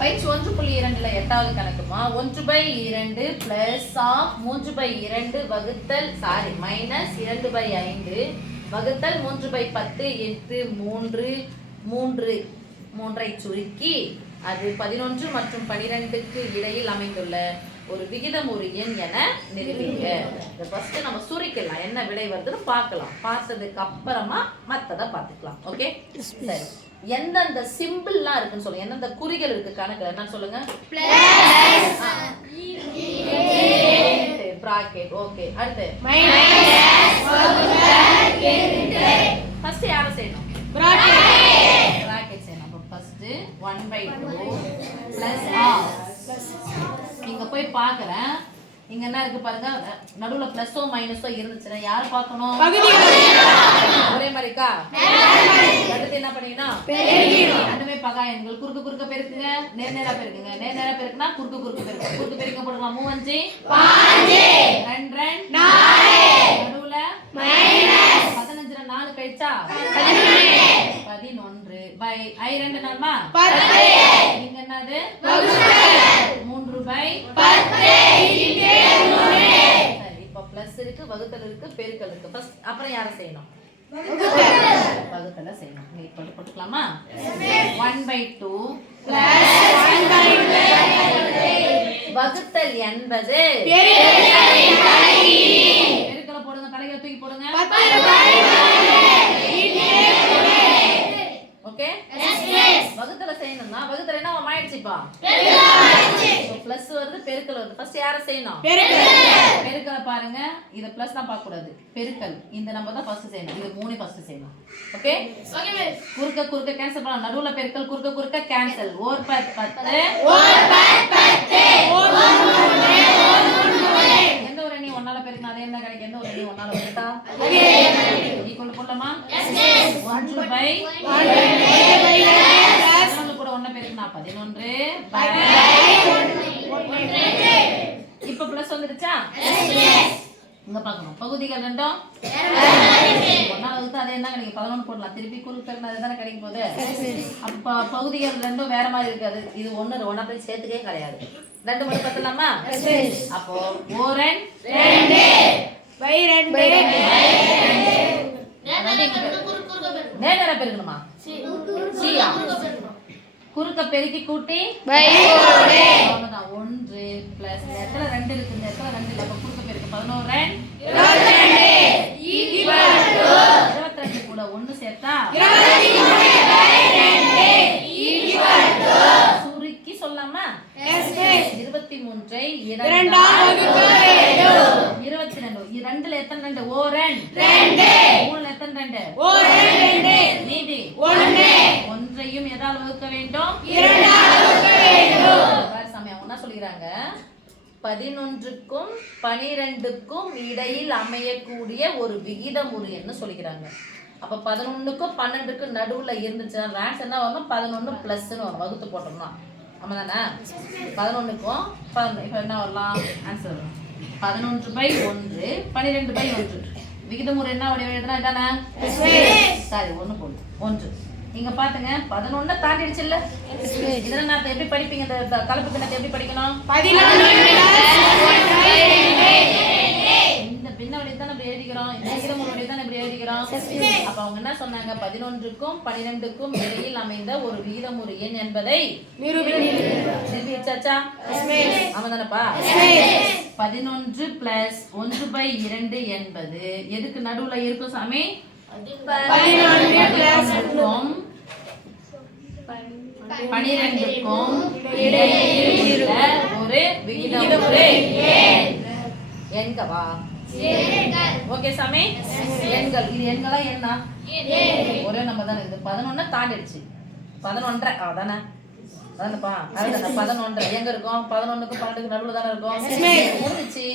பயிற்சி 1.2ல 8வது கணக்குமா 1/2 plus of 3/2 வகுத்தல் மைனஸ் 2/5 வகுத்தல் 3/10 இன்டு 3 சுருக்கி அது 11 மற்றும் 12க்கு இடையில் அமைந்துள்ள ஒரு விகிதமுறு எண் என நிரூபிக்க. இதை ஃபர்ஸ்ட் நம்ம சுருக்கலாம், என்ன விடை வருதுன்னு பார்க்கலாம். பார்த்ததுக்கு அப்புறமா மற்றதை பார்த்துக்கலாம். ஓகே, சரி. எந்தெந்த சிம்பிள்லாம் இருக்குன்னு சொல்லுங்க, எந்தெந்த குறிகள் இருக்கு கணக்குல என்ன சொல்லுங்க? பிராக்கெட். ஓகே, அடுத்து ஃபர்ஸ்ட் யாரை செய்யணும்? பிராக்கெட் செய்யணும். அப்போ ஃபர்ஸ்ட் 1/2 பிளஸ் ஆஃப். இங்க போய் பார்க்கறேன், இங்க என்ன இருக்கு பாருங்க, நடுவுல பிளஸோ மைனஸோ இருந்துச்சுன்னா யாரை பார்க்கணும்? ஒரே மாதிரி இருக்கா? அடுத்து என்ன பண்ணீங்கன்னா ரெண்டுமே பகா எண்கள், குறுக்க பெருக்குங்க, நேரா பெருக்குங்க. நேரா பெருக்குனா குறுக்க பெருக்கு. குறுக்க பெருக்க போடலாம். 3 5 2 நடுவுல மைனஸ் 15 4 கழிச்சா 11 பை I 2 நாமா 10. இங்க என்னது 3/10 இன்டு 3. சரி, இப்போ பிளஸ் இருக்கு, வகுத்தல் இருக்கு, பெருக்கல் இருக்கு. ஃபர்ஸ்ட் அப்புறம் யாரை செய்யணும்? வகுத்தல செய்யணும். இப்போ போட்டுக்கலாமா? 1/2 பிளஸ் 1/2 வகுத்தல் என்பது பெருக்கல போடுங்க, தலைகளை தூக்கி போடுங்க. ஓகே, வகுத்தல செய்யணும்னா வகுத்தல என்ன ஆயிடுச்சுப்பா? பிளஸ் வருது, பெருக்கல் வருது. ஃபர்ஸ்ட் யாரை செய்யணும்? பெருக்கல பாருங்க, இத பிளஸ் தான் பார்க்க கூடாது, பெருக்கல் இந்த நம்பர் தான் ஃபர்ஸ்ட் செய்யணும். இது 3 ஃபர்ஸ்ட் செய்யணும். ஓகே, குறுக்க கேன்சல் பண்ணலாம். நடுவுல பெருக்கல், குறுக்க கேன்சல். 1 10 எந்த ஒரு எண்ணி ஒன்னால பெருக்கினா அதே என்ன கிடைக்கும்? எந்த ஒரு எண்ணி ஒன்னால பெருக்கிட்டா ஈக்குவல் போடலாமா? 1/1 கூட 1 பெருக்கினா 11 இப்ப பிளஸ் வந்துருச்சா? இங்க பார்க்கணும், பகுதிகள் ரெண்டும் ஒன்னால வகுத்தா அதே என்ன கிடைக்கும்? 11 போடலாம். திருப்பி குறுக்கு அதே தானே கிடைக்கும் போது. அப்ப பகுதிகள் ரெண்டும் வேற மாதிரி இருக்காது. இது ஒன்னா போய் சேர்த்துக்கே கிடையாது. 2 மட்டும் பத்தலாமா? அப்போ 1 2 நேரா பெருக்கணுமா? சியா குறுக்க பெருக்கி கூட்டி 1 பிளஸ் எத்தனை 2 இருக்கு? இந்த எத்தனை 2 இல்ல, அப்ப குறுக்க பெருக்கு 11 22 கூட 1 சேர்த்தா சுருக்கி சொல்லலாமா? 23 ஐ 2 22. 2ல எத்தனை 2? 1 2 3ல எத்தனை 2? மீதி 1ஐயும் எதால் வகுக்க வேண்டும்? 2ஆல் வகுக்க வேண்டும். சமயம் என்ன சொல்றாங்க? 11க்கும் 12க்கும் இடையில் அமையக்கூடிய ஒரு விகிதமுறு என்ன சொல்லிக்கிறாங்க. அப்ப 11க்கும் 12க்கும் நடுவுல இருந்துச்சுன்னா ரேன்ஸ் என்ன வரும்? 11 பிளஸ்ன்னு வரும், வகுத்து போட்டோம்னா. ஆமா தானே? 11க்கும் இப்ப என்ன வரலாம்? ஆன்சர் வரும் 11/1 12/1. விகிதமுறை என்ன வடிவம் தானே? சரி, 1 போடு 1. இங்க பாத்துங்க 11 தாண்டிடுச்சு இல்ல? இதெல்லாம் நான் எப்படி படிப்பீங்க? இந்த கலப்பு பின்னத்தை எப்படி படிக்கணும்? இந்த பின்ன வழி தான் நம்ம எழுதிக்கிறோம், இந்த விகிதமுறை வழி தான் இப்படி எழுதிக்கிறோம். அப்ப அவங்க என்ன சொன்னாங்க? 11க்கும் 12க்கும் இடையில் அமைந்த ஒரு விகிதமுறு எண் என்பதை நிரூபிச்சாச்சா? ஆமா தானப்பா? 11 பிளஸ் 1/2 என்பது எதுக்கு நடுவுல இருக்கும் சாமி? 11க்கும் 12க்கும் இடையில் உள்ள ஒரு விகிதமுறு எண்கவா? ஓகே சாமி, எண்கள். இது எண்களா என்ன? ஒரே நம்பர் தானே. இது 11 தாண்டிடுச்சு, 11 அதானே? அதானப்பா, அதுதானே 11 எங்க இருக்கும்? 11க்கும் 12க்கும் நடுவுல தானே இருக்கும். முடிஞ்சிச்சு.